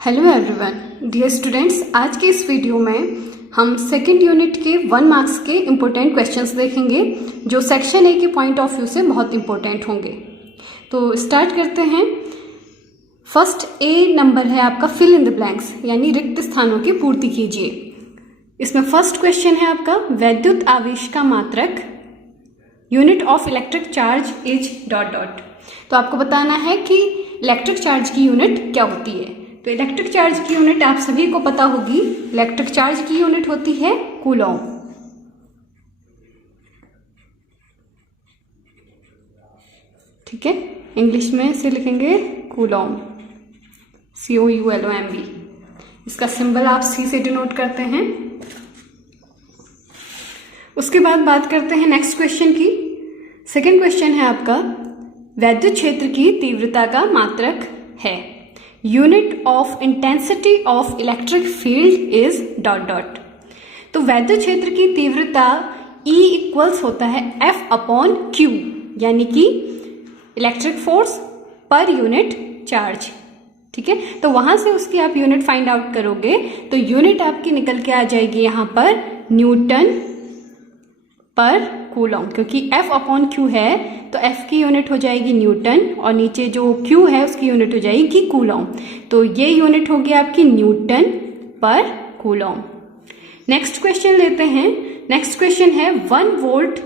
Hello everyone, dear students, आज के इस वीडियो में हम सेकेंड यूनिट के 1 मार्क्स के इम्पोर्टेंट क्वेश्चंस देखेंगे जो सेक्शन ए के पॉइंट ऑफ व्यू से बहुत इम्पोर्टेंट होंगे। तो स्टार्ट करते हैं। फर्स्ट ए नंबर है आपका फिल इन द ब्लैंक्स, यानी रिक्त स्थानों की पूर्ति कीजिए। इसमें फर्स्ट क्वेश्चन है आपका वैद्युत आवेश का मात्रक, unit of electric charge is dot dot. तो आपको बताना है कि इलेक्ट्रिक चार्ज की यूनिट क्या होती है। तो इलेक्ट्रिक चार्ज की यूनिट आप सभी को पता होगी। इलेक्ट्रिक चार्ज की यूनिट होती है कूलॉम। ठीक है, इंग्लिश में इसे लिखेंगे कूलॉम, COULOMB। इसका सिंबल आप C से डिनोट करते हैं। उसके बाद बात करते हैं नेक्स्ट क्वेश्चन की। सेकेंड क्वेश्चन है आपका वैद्युत क्षेत्र की तीव्रता का मात्रक है, unit of intensity of electric field is dot dot. तो वैद्युत क्षेत्र की तीव्रता E इक्वल्स होता है F/Q, यानी कि electric force per unit charge. ठीक है, तो वहां से उसकी आप यूनिट फाइंड आउट करोगे तो यूनिट आपकी निकल के आ जाएगी यहां पर न्यूटन पर कूलॉम, क्योंकि F/Q है तो F की यूनिट हो जाएगी न्यूटन और नीचे जो Q है उसकी यूनिट हो जाएगी कूलॉम। तो ये यूनिट होगी आपकी न्यूटन पर कूलॉम। नेक्स्ट क्वेश्चन लेते हैं। नेक्स्ट क्वेश्चन है 1 volt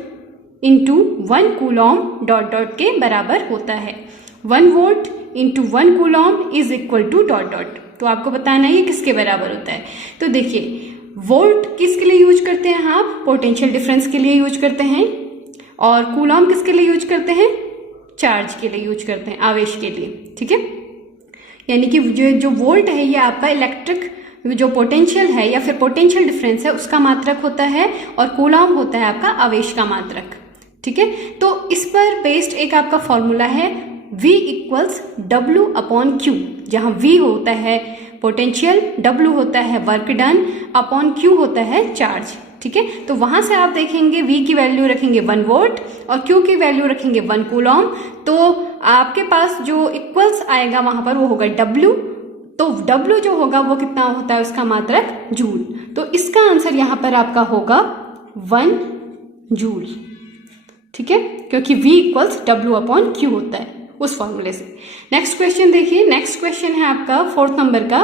into 1 Coulomb dot dot के बराबर होता है। 1 volt into 1 Coulomb is equal to dot dot. तो आपको बताना है ये किसके बराबर होता है। तो देखिए, वोल्ट किसके लिए यूज करते हैं आप? पोटेंशियल डिफरेंस के लिए यूज करते हैं। और कूलॉम किसके लिए यूज करते हैं? चार्ज के लिए यूज करते हैं, आवेश के लिए। ठीक है, यानी कि जो वोल्ट है ये आपका इलेक्ट्रिक जो पोटेंशियल है या फिर पोटेंशियल डिफरेंस है उसका मात्रक होता है, और कूलॉम होता है आपका आवेश का मात्रक। ठीक है, तो इस पर बेस्ड एक आपका फॉर्मूला है V इक्वल्स W/Q, जहां V होता है पोटेंशियल, W होता है वर्क डन, अपॉन Q होता है चार्ज। ठीक है, तो वहां से आप देखेंगे V की वैल्यू रखेंगे 1 वोल्ट और Q की वैल्यू रखेंगे 1 कूलॉम। तो आपके पास जो इक्वल्स आएगा वहां पर वो होगा W। तो W जो होगा वो कितना होता है उसका मात्रक जूल। तो इसका आंसर यहां पर आपका होगा 1 जूल। ठीक है, क्योंकि V इक्वल्स W/Q होता है उस फॉर्मूले से। नेक्स्ट क्वेश्चन देखिए। नेक्स्ट क्वेश्चन है आपका 4th नंबर का,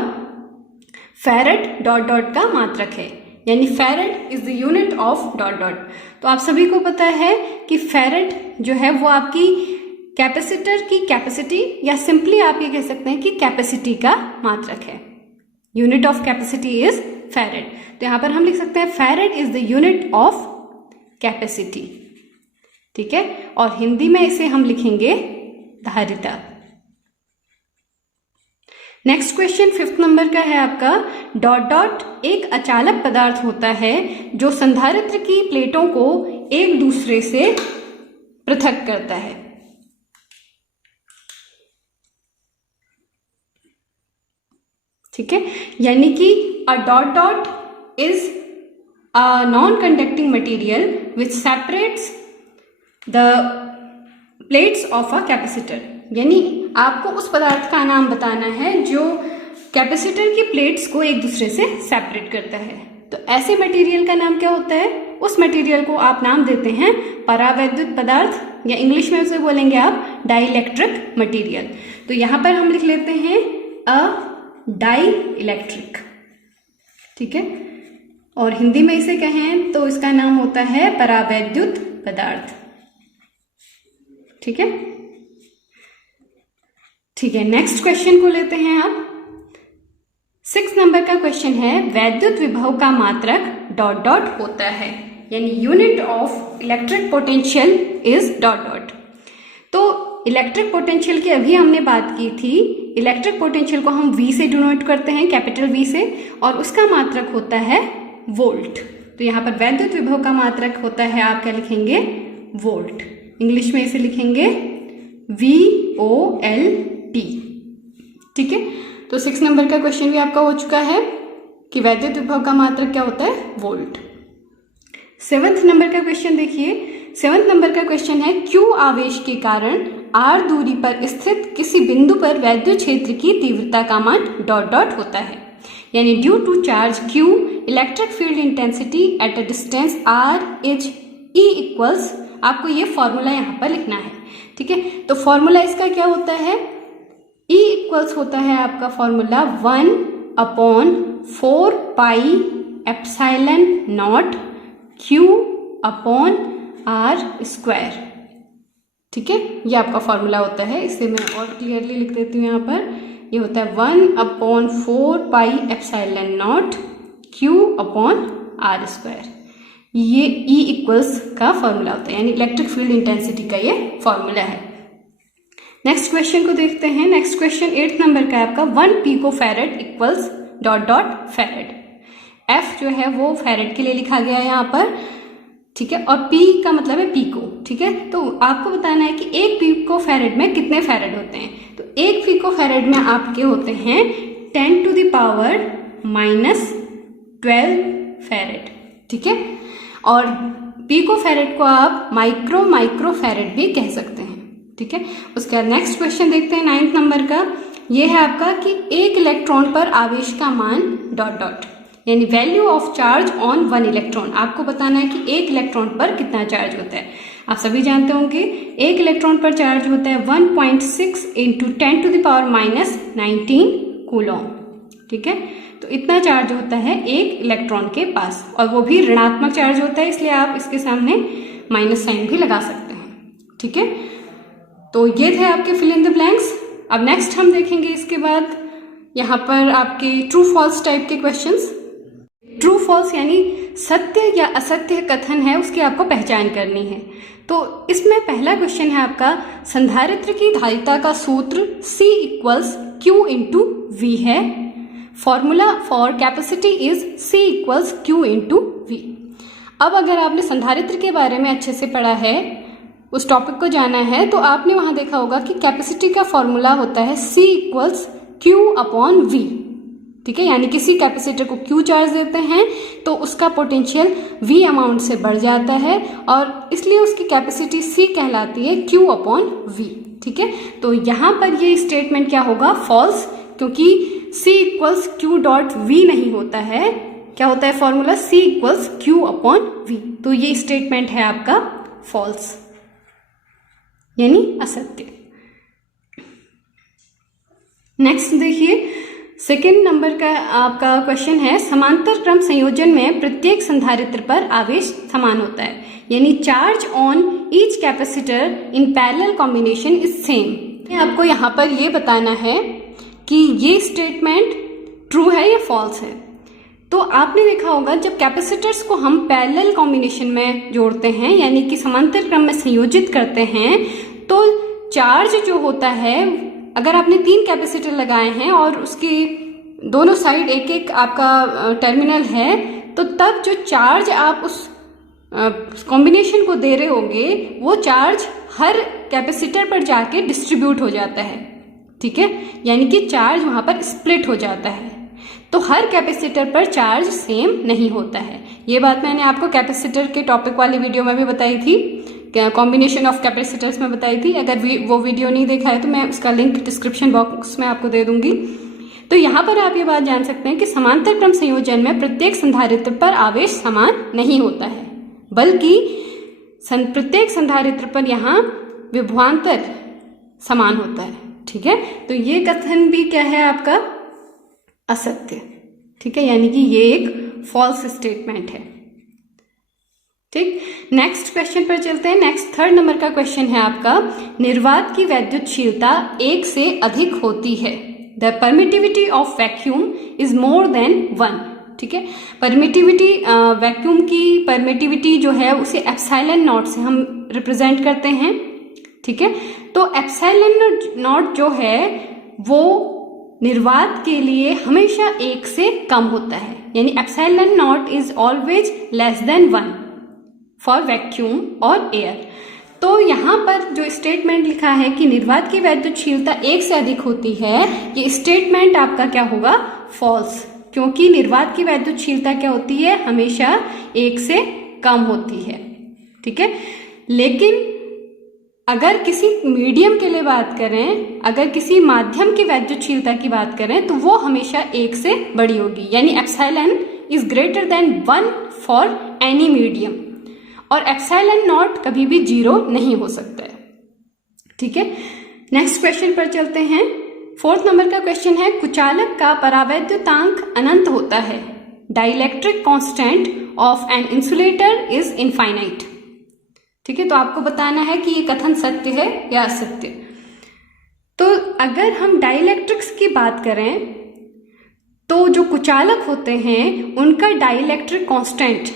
फैरेड डॉट डॉट का मात्रक है, यानी farad is the unit of dot dot. तो आप सभी को पता है कि फैरेड जो है वो आपकी कैपेसिटर की कैपेसिटी, या सिंपली आप ये कह सकते हैं कि कैपेसिटी का मात्रक है। Unit of capacity is farad. तो यहां पर हम लिख सकते हैं farad is the unit of capacity. ठीक है, और हिंदी में इसे हम लिखेंगे धारिता। नेक्स्ट क्वेश्चन 5th नंबर का है आपका, डॉट डॉट एक अचालक पदार्थ होता है जो संधारित्र की प्लेटों को एक दूसरे से पृथक करता है। ठीक है, यानी कि a dot dot is a non conducting material which separates the plates of a capacitor. यानी आपको उस पदार्थ का नाम बताना है जो कैपेसिटर की प्लेट्स को एक दूसरे से सेपरेट करता है। तो ऐसे मटेरियल का नाम क्या होता है? उस मटेरियल को आप नाम देते हैं परावैद्युत पदार्थ, या इंग्लिश में उसे बोलेंगे आप डाइइलेक्ट्रिक मटेरियल। तो यहां पर हम लिख लेते हैं अ डाइइलेक्ट्रिक। ठीक है, और हिंदी में इसे कहें तो इसका नाम होता है परावैद्युत पदार्थ। ठीक है, ठीक है, नेक्स्ट क्वेश्चन को लेते हैं आप। 6th नंबर का क्वेश्चन है वैद्युत विभव का मात्रक डॉट डॉट होता है, यानी unit of electric potential is dot dot. तो इलेक्ट्रिक पोटेंशियल की अभी हमने बात की थी। इलेक्ट्रिक पोटेंशियल को हम V से डिनोट करते हैं, कैपिटल V से, और उसका मात्रक होता है वोल्ट। तो यहां पर वैद्युत विभव का मात्रक होता है, आप क्या लिखेंगे? वोल्ट। इंग्लिश में इसे लिखेंगे VOLT। ठीक है, तो 6 नंबर का क्वेश्चन भी आपका हो चुका है कि वैद्युत विभव का मात्रक क्या होता है? वोल्ट। 7th नंबर का क्वेश्चन देखिए। 7th नंबर का क्वेश्चन है Q आवेश के कारण r दूरी पर स्थित किसी बिंदु पर वैद्युत क्षेत्र की तीव्रता का मान डॉट डॉट होता है। यानी due to charge q electric field intensity at a distance r is E equals, आपको ये फॉर्मूला यहाँ पर लिखना है। ठीक है, तो फॉर्मूला इसका क्या होता है, E इक्वल्स होता है आपका formula 1/4 pi epsilon not Q upon r square. ठीक है, ये आपका फॉर्मूला होता है। इसे मैं और क्लियरली लिख देती हूँ यहाँ पर। ये होता है 1/4 pi epsilon not Q upon r square. ये E इक्वल्स का फॉर्मूला होता है, यानी इलेक्ट्रिक फील्ड इंटेंसिटी का ये फॉर्मूला है। नेक्स्ट क्वेश्चन को देखते हैं। नेक्स्ट क्वेश्चन 8 नंबर का है आपका 1 pico farad equals dot dot farad. F जो है वो फैरेड के लिए लिखा गया है यहाँ पर। ठीक है, और P का मतलब है पिको। ठीक है, तो आपको बताना है कि एक पिको फैरेड में कितने फैरेड होते हैं। तो एक पिको फैरेड में आपके होते हैं 10⁻⁻12 फैरेड। ठीक है, और पिको फैरेड को आप माइक्रो फैरेड भी कह सकते हैं। ठीक है, उसके बाद नेक्स्ट क्वेश्चन देखते हैं 9 नंबर का। ये है आपका कि एक इलेक्ट्रॉन पर आवेश का मान डॉट डॉट, यानी value of charge on 1 electron. आपको बताना है कि एक इलेक्ट्रॉन पर कितना चार्ज होता है। आप सभी जानते होंगे एक इलेक्ट्रॉन पर चार्ज होता है 1.6 × 10⁻⁻19 कूलॉम। ठीक है, तो इतना चार्ज होता है एक इलेक्ट्रॉन के पास, और वो भी ऋणात्मक चार्ज होता है, इसलिए आप इसके सामने माइनस साइन भी लगा सकते हैं। ठीक है, तो ये थे आपके फिल इन द ब्लैंक्स। अब नेक्स्ट हम देखेंगे इसके बाद यहाँ पर आपके ट्रू फॉल्स टाइप के क्वेश्चंस। ट्रू फॉल्स यानी सत्य या असत्य कथन है, उसकी आपको पहचान करनी है। तो इसमें पहला क्वेश्चन है आपका, संधारित्र की धारिता का सूत्र C इक्वल्स Q × V है। Formula for capacity is C equals Q × V। अब अगर आपने संधारित्र के बारे में अच्छे से पढ़ा है, उस टॉपिक को जाना है, तो आपने वहां देखा होगा कि कैपेसिटी का फॉर्मूला होता है C equals Q upon V। ठीक है, यानी किसी कैपेसिटर को Q चार्ज देते हैं तो उसका पोटेंशियल V अमाउंट से बढ़ जाता है, और इसलिए उसकी कैपेसिटी C कहलाती है Q अपॉन V। ठीक है, तो यहाँ पर ये स्टेटमेंट क्या होगा, फॉल्स, क्योंकि C equals Q dot V नहीं होता है। क्या होता है formula, C equals Q upon V। तो ये स्टेटमेंट है आपका फॉल्स, यानी असत्य। नेक्स्ट देखिए, सेकेंड नंबर का आपका क्वेश्चन है, समांतर क्रम संयोजन में प्रत्येक संधारित्र पर आवेश समान होता है, यानी charge on each capacitor in parallel combination is same. आपको यहाँ पर ये बताना है कि ये स्टेटमेंट ट्रू है या फॉल्स है। तो आपने देखा होगा जब कैपेसिटर्स को हम पैरेलल कॉम्बिनेशन में जोड़ते हैं, यानी कि समांतर क्रम में संयोजित करते हैं, तो चार्ज जो होता है, अगर आपने 3 कैपेसिटर लगाए हैं और उसके दोनों साइड एक एक आपका टर्मिनल है, तो तब जो चार्ज आप उस कॉम्बिनेशन को दे रहे होंगे, वो चार्ज हर कैपेसिटर पर जाके डिस्ट्रीब्यूट हो जाता है। ठीक है, यानी कि चार्ज वहां पर स्प्लिट हो जाता है। तो हर कैपेसिटर पर चार्ज सेम नहीं होता है। ये बात मैंने आपको कैपेसिटर के टॉपिक वाली वीडियो में भी बताई थी, कॉम्बिनेशन ऑफ कैपेसिटर्स में बताई थी। अगर वो वीडियो नहीं देखा है तो मैं उसका लिंक डिस्क्रिप्शन बॉक्स में आपको दे दूंगी। तो यहाँ पर आप ये बात जान सकते हैं कि समांतर क्रम संयोजन में प्रत्येक संधारित्र पर आवेश समान नहीं होता है, बल्कि प्रत्येक संधारित्र पर यहाँ विभवांतर समान होता है। ठीक है, तो ये कथन भी क्या है आपका, असत्य। ठीक है, यानी कि ये एक फॉल्स स्टेटमेंट है। ठीक, नेक्स्ट क्वेश्चन पर चलते हैं। नेक्स्ट 3rd नंबर का क्वेश्चन है आपका, निर्वात की वैद्युतशीलता 1 से अधिक होती है। The permittivity of vacuum is more than 1। ठीक है, परमिटिविटी, वैक्यूम की परमिटिविटी जो है उसे एप्सिलॉन नॉट से हम रिप्रेजेंट करते हैं। ठीक है, तो एप्सिलॉन नॉट जो है वो निर्वात के लिए हमेशा 1 से कम होता है, यानी epsilon not is always less than 1 for vacuum और एयर। तो यहाँ पर जो स्टेटमेंट लिखा है कि निर्वात की वैद्युतशीलता 1 से अधिक होती है, ये स्टेटमेंट आपका क्या होगा, फॉल्स, क्योंकि निर्वात की वैद्युतशीलता क्या होती है, हमेशा 1 से कम होती है। ठीक है, लेकिन अगर किसी मीडियम के लिए बात करें, अगर किसी माध्यम की वैद्युतशीलता की बात करें तो वो हमेशा 1 से बड़ी होगी, यानी epsilon is greater than 1 for any medium, और एप्सिलॉन नॉट कभी भी 0 नहीं हो सकता है। ठीक है, नेक्स्ट क्वेश्चन पर चलते हैं। 4th नंबर का क्वेश्चन है, कुचालक का परावैद्युतांक अनंत होता है। Dielectric constant of an insulator is infinite. ठीक है, तो आपको बताना है कि ये कथन सत्य है या असत्य। तो अगर हम डाइलेक्ट्रिक्स की बात करें तो जो कुचालक होते हैं उनका डाइलेक्ट्रिक कांस्टेंट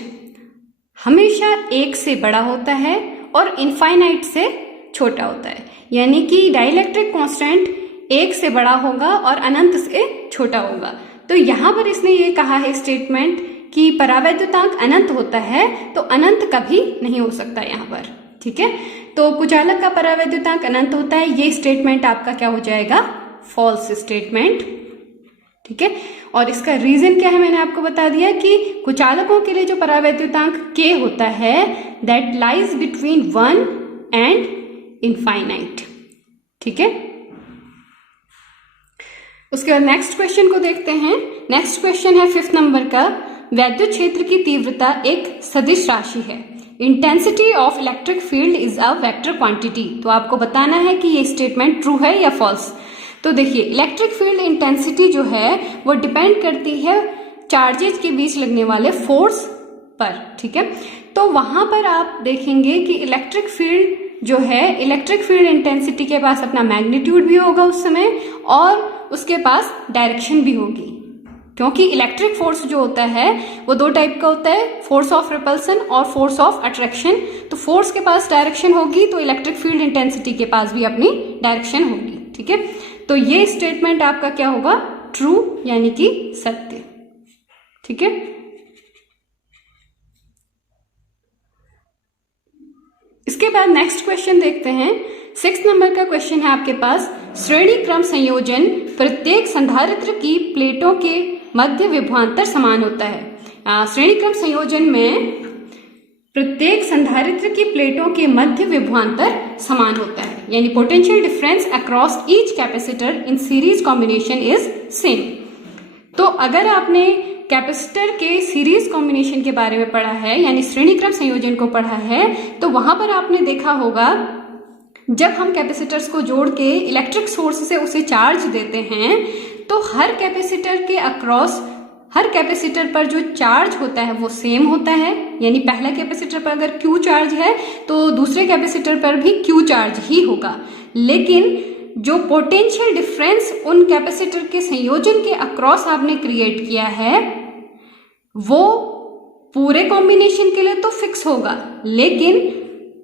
हमेशा 1 से बड़ा होता है और इनफाइनाइट से छोटा होता है, यानी कि डाइलेक्ट्रिक कांस्टेंट 1 से बड़ा होगा और अनंत से छोटा होगा। तो यहां पर इसने ये कहा है स्टेटमेंट कि परावैद्युतांक अनंत होता है, तो अनंत कभी नहीं हो सकता यहाँ पर। ठीक है, तो कुचालक का परावैद्युतांक अनंत होता है, ये स्टेटमेंट आपका क्या हो जाएगा, फॉल्स स्टेटमेंट। ठीक है, और इसका रीजन क्या है मैंने आपको बता दिया कि कुचालकों के लिए जो परावैद्युतांक k होता है that lies between 1 and infinite. ठीक है, उसके बाद नेक्स्ट क्वेश्चन को देखते हैं। नेक्स्ट क्वेश्चन है 5th नंबर का, वैद्युत क्षेत्र की तीव्रता एक सदिश राशि है। Intensity of electric field is a vector quantity. तो आपको बताना है कि ये स्टेटमेंट ट्रू है या फॉल्स। तो देखिए, इलेक्ट्रिक फील्ड इंटेंसिटी जो है वो डिपेंड करती है चार्जेस के बीच लगने वाले फोर्स पर। ठीक है, तो वहां पर आप देखेंगे कि इलेक्ट्रिक फील्ड जो है, इलेक्ट्रिक फील्ड इंटेंसिटी के पास अपना मैग्नीट्यूड भी होगा उस समय और उसके पास डायरेक्शन भी होगी, क्योंकि इलेक्ट्रिक फोर्स जो होता है वो 2 टाइप का होता है, फोर्स ऑफ रिपल्सन और फोर्स ऑफ अट्रैक्शन। तो फोर्स के पास डायरेक्शन होगी तो इलेक्ट्रिक फील्ड इंटेंसिटी के पास भी अपनी डायरेक्शन होगी। ठीक है, तो ये स्टेटमेंट आपका क्या होगा, ट्रू यानी कि सत्य। ठीक है, इसके बाद नेक्स्ट क्वेश्चन देखते हैं। 6th नंबर का क्वेश्चन है आपके पास, श्रेणी क्रम संयोजन प्रत्येक संधारित्र की प्लेटों के मध्य विभवांतर समान होता है। श्रेणी क्रम संयोजन में प्रत्येक संधारित्र की प्लेटों के मध्य विभवांतर समान होता है, यानी potential difference across each capacitor in series combination is same. तो अगर आपने कैपेसिटर के सीरीज कॉम्बिनेशन के बारे में पढ़ा है, यानी श्रेणी क्रम संयोजन को पढ़ा है, तो वहां पर आपने देखा होगा जब हम कैपेसिटर्स को जोड़ के इलेक्ट्रिक सोर्स से उसे चार्ज देते हैं तो हर कैपेसिटर के अक्रॉस, हर कैपेसिटर पर जो चार्ज होता है वो सेम होता है, यानी पहला कैपेसिटर पर अगर Q चार्ज है तो दूसरे कैपेसिटर पर भी Q चार्ज ही होगा। लेकिन जो पोटेंशियल डिफरेंस उन कैपेसिटर के संयोजन के अक्रॉस आपने क्रिएट किया है वो पूरे कॉम्बिनेशन के लिए तो फिक्स होगा, लेकिन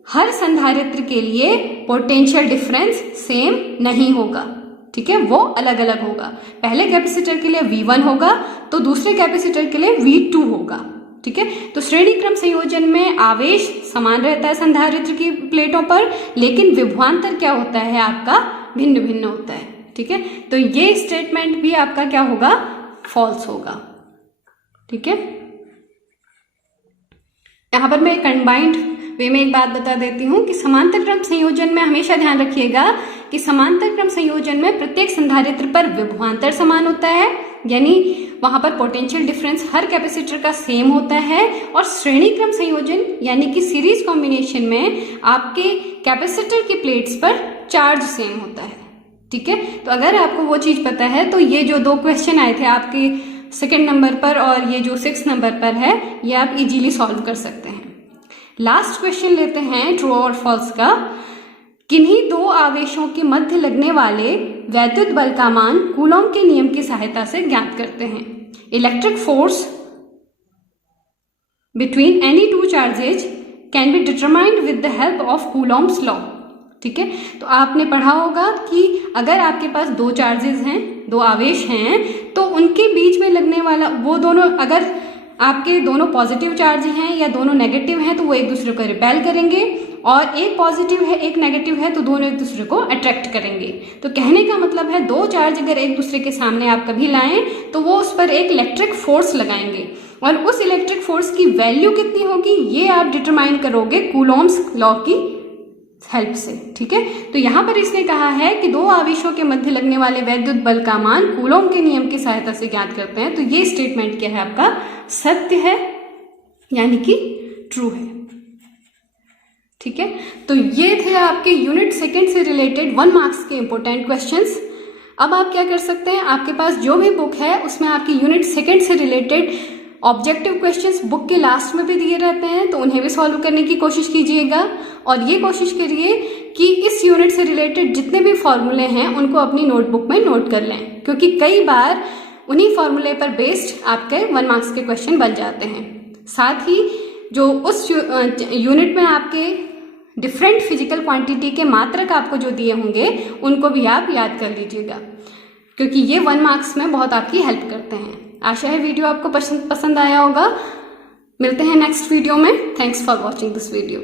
हर संधारित्र के लिए पोटेंशियल डिफरेंस सेम नहीं होगा। ठीक है, वो अलग अलग होगा। पहले कैपेसिटर के लिए V1 होगा तो दूसरे कैपेसिटर के लिए V2 होगा। ठीक है, तो श्रेणी क्रम संयोजन में आवेश समान रहता है संधारित्र की प्लेटों पर, लेकिन विभवांतर क्या होता है आपका, भिन्न भिन्न होता है। ठीक है, तो ये स्टेटमेंट भी आपका क्या होगा, फॉल्स होगा। ठीक है, यहां पर मैं कंबाइंड वे में एक बात बता देती हूं कि समांतर क्रम संयोजन में हमेशा ध्यान रखिएगा कि समांतर क्रम संयोजन में प्रत्येक संधारित्र पर विभवांतर समान होता है, यानी वहां पर पोटेंशियल डिफरेंस हर कैपेसिटर का सेम होता है। और श्रेणी क्रम संयोजन यानी कि सीरीज कॉम्बिनेशन में आपके कैपेसिटर की प्लेट्स पर चार्ज सेम होता है। ठीक है, तो अगर आपको वो चीज पता है तो ये जो 2 क्वेश्चन आए थे आपके 2nd नंबर पर और ये जो 6th नंबर पर है, ये आप इजीली सॉल्व कर सकते हैं। लास्ट क्वेश्चन लेते हैं ट्रू और फॉल्स का। किन्हीं 2 आवेशों के मध्य लगने वाले वैद्युत बल का मान कूलॉम के नियम की सहायता से ज्ञात करते हैं। Electric force between any 2 charges can be determined with the help of Coulomb's law. ठीक है, तो आपने पढ़ा होगा कि अगर आपके पास 2 चार्जेस हैं, 2 आवेश हैं, तो उनके बीच में लगने वाला वो दोनों, अगर आपके दोनों पॉजिटिव चार्ज हैं या दोनों नेगेटिव हैं तो वो एक दूसरे को रिपेल करेंगे, और एक पॉजिटिव है एक नेगेटिव है तो दोनों एक दूसरे को अट्रैक्ट करेंगे। तो कहने का मतलब है 2 चार्ज अगर एक दूसरे के सामने आप कभी लाएं तो वो उस पर एक इलेक्ट्रिक फोर्स लगाएंगे, और उस इलेक्ट्रिक फोर्स की वैल्यू कितनी होगी ये आप डिटरमाइन करोगे कूलॉम्स लॉ की हेल्प से। ठीक है, तो यहाँ पर इसने कहा है कि दो आवेशों के मध्य लगने वाले वैद्युत बल का मान कूलॉम के नियम की सहायता से ज्ञात करते हैं। तो ये स्टेटमेंट क्या है आपका, सत्य है, यानी कि ट्रू है। ठीक है, तो ये थे आपके यूनिट सेकंड से रिलेटेड 1 मार्क्स के इंपॉर्टेंट क्वेश्चंस। अब आप क्या कर सकते हैं, आपके पास जो भी बुक है उसमें आपकी यूनिट सेकंड से रिलेटेड ऑब्जेक्टिव क्वेश्चंस बुक के लास्ट में भी दिए रहते हैं, तो उन्हें भी सॉल्व करने की कोशिश कीजिएगा। और ये कोशिश करिए कि इस यूनिट से रिलेटेड जितने भी फॉर्मूले हैं उनको अपनी नोटबुक में नोट कर लें, क्योंकि कई बार उन्हीं फॉर्मूले पर बेस्ड आपके 1 मार्क्स के क्वेश्चन बन जाते हैं। साथ ही जो उस यूनिट में आपके डिफरेंट फिजिकल क्वांटिटी के मात्रक आपको जो दिए होंगे उनको भी आप याद कर लीजिएगा, क्योंकि ये 1 मार्क्स में बहुत आपकी हेल्प करते हैं। आशा है वीडियो आपको पसंद आया होगा। मिलते हैं नेक्स्ट वीडियो में। Thanks for watching this video.